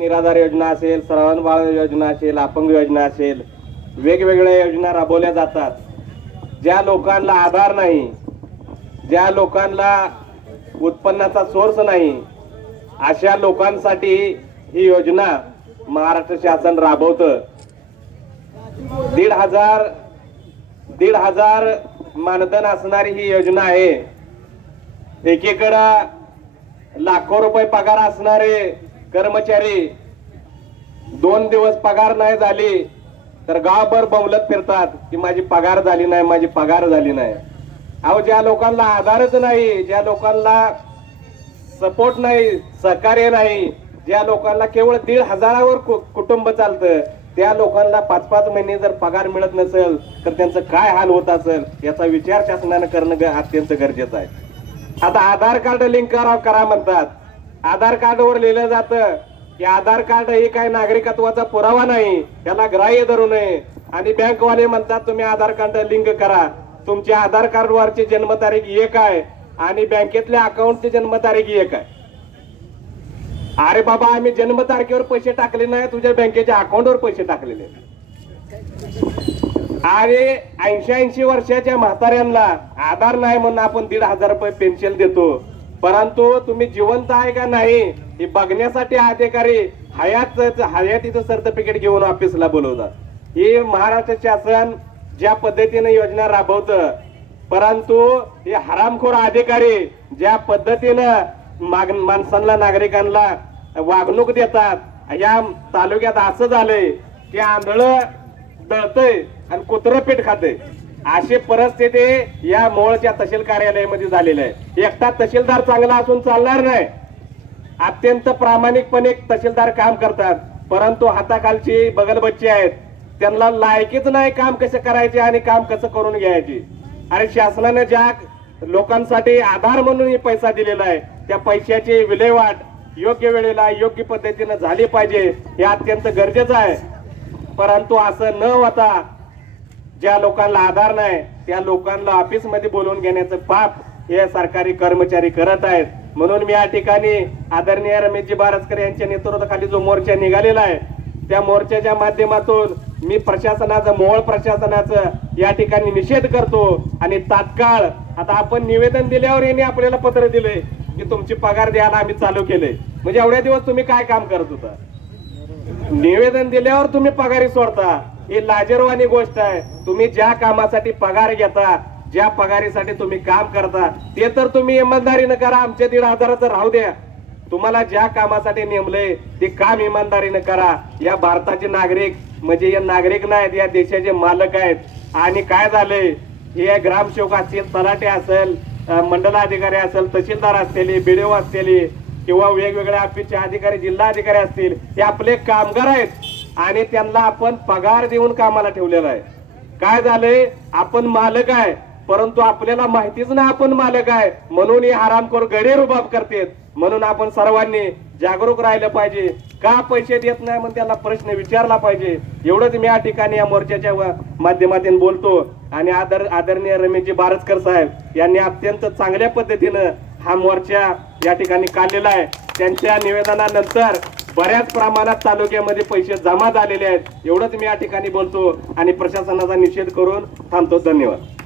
निराधार योजना असेल श्रावण बाळ योजना असेल अपंग योजना असेल वेगवेगळ्या योजना राबवल्या जातात. ज्या लोकांना आधार नाही ज्या लोकांना उत्पन्नाचा सोर्स नाही अशा लोकांसाठी ही योजना महाराष्ट्र शासन राबवतं. दीड हजार दीड हजार मानधन असणारी ही योजना आहे. एकीकडं लाखो रुपये पगार असणारे कर्मचारी दोन दिवस पगार नाही झाली तर गावभर बवलत फिरतात की माझी पगार झाली नाही माझी पगार झाली नाही. अहो ज्या लोकांना आधारच नाही ज्या लोकांना सपोर्ट नाही सहकार्य नाही ज्या लोकांना केवळ दीड हजारावर कु- कुटुंब चालतं त्या लोकांना पाच पाच महिने जर पगार मिळत नसेल तर त्यांचं काय हाल होत असेल याचा विचार शासनानं करणं अत्यंत गरजेचं आहे. आता आधार कार्ड लिंक करा करा म्हणतात. आधार कार्डवर लिहिलं जातं की आधार कार्ड हे काही नागरिकत्वाचा पुरावा नाही त्याला ग्राह्य धरू नये. आणि बँकवाले म्हणतात तुम्ही आधार कार्ड लिंक करा. तुमच्या आधार कार्ड वरची जन्मतारीख एक आहे आणि बँकेतल्या अकाउंटची जन्मतारीख एक आहे. अरे बाबा आम्ही जन्मतारखेवर पैसे टाकले नाही तुझ्या बँकेच्या अकाउंटवर पैसे टाकलेले अरे ऐंशी ऐंशी वर्षाच्या म्हाताऱ्यांना आधार नाही म्हणून आपण दीड हजार रुपये पेन्शन देतो. परंतु तुम्ही जिवंत आहे का नाही हे बघण्यासाठी अधिकारी हयात हयातीचं सर्टिफिकेट घेऊन ऑफिसला बोलवतात. हे महाराष्ट्र शासन ज्या पद्धतीने योजना राबवतं. परंतु हे हरामखोर अधिकारी ज्या पद्धतीनं माग माणसांना नागरिकांना वागणूक देतात या तालुक्यात असं झालंय की आंधळ दळतय आणि कुत्रं पीठ खातंय. अशी परिस्थिती या मोळच्या तहसील कार्यालयामध्ये झालेली आहे. एकटा तहसीलदार चांगला असून चालणार नाही. अत्यंत प्रामाणिकपणे तहसीलदार काम करतात. परंतु हाताखालची बगलबच्ची आहेत. त्यांना लायकीच नाही काम कसे करायचे आणि काम कसं करून घ्यायचे. आणि शासनाने ज्या लोकांसाठी आधार म्हणून पैसा दिलेला आहे त्या पैशाची विल्हेवाट योग्य वेळेला योग्य पद्धतीनं झाली पाहिजे हे अत्यंत गरजेचं आहे. परंतु असं न होता ज्या लोकांना आधार नाही त्या लोकांना ऑफिसमध्ये बोलवून घेण्याचं पाप हे सरकारी कर्मचारी करत आहेत. म्हणून मी या ठिकाणी आदरणीय रमेशजी बारसकर यांच्या नेतृत्वाखाली जो मोर्चा निघालेला आहे त्या मोर्चाच्या माध्यमातून मी प्रशासनाचं मोहळ प्रशासनाचं या ठिकाणी निषेध करतो आणि तात्काळ आता आपण निवेदन दिल्यावर यांनी आपल्याला पत्र दिले की तुमची पगार द्यायला आम्ही चालू केले म्हणजे एवढ्या दिवस तुम्ही काय काम करत होता? निवेदन दिल्यावर तुम्ही पगारी सोडता. ही लाजरवाणी गोष्ट आहे. तुम्ही ज्या कामासाठी पगार घेता ज्या पगारीसाठी तुम्ही काम करता ते तर तुम्ही इमानदारीनं करा. आमच्या दीड हजाराचं राहू द्या. तुम्हाला ज्या कामासाठी नेमलंय ते काम इमानदारीनं करा. या भारताचे नागरिक म्हणजे या नागरिक नाहीत या देशाचे मालक आहेत. आणि काय झालंय? हे ग्रामसेवक असतील तलाटे असेल मंडलाधिकारी असेल तहसीलदार असतील बीडीओ असतील किंवा वेगवेगळ्या ऑफिसचे अधिकारी जिल्हा अधिकारी असतील हे आपले कामगार आहेत. आणि त्यांना आपण पगार देऊन कामाला ठेवलेला आहे. काय झालंय? आपण मालक आहे परंतु आपल्याला माहितीच नाही आपण मालक आहे. म्हणून हे हरामखोर गडेरुबाब करतेत. म्हणून आपण सर्वांनी जागरूक राहिलं पाहिजे. का पैसे देत नाही म्हणून त्याला प्रश्न विचारला पाहिजे. एवढंच मी या ठिकाणी या मोर्चाच्या माध्यमातून बोलतो. आणि आदर आदरणीय रमेशजी बारसकर साहेब यांनी अत्यंत चांगल्या पद्धतीनं हा मोर्चा या ठिकाणी काढलेला आहे. त्यांच्या निवेदनानंतर बऱ्याच प्रमाणात तालुक्यामध्ये पैसे जमा झालेले आहेत. एवढंच मी या ठिकाणी बोलतो आणि प्रशासनाचा निषेध करून थांबतो. धन्यवाद.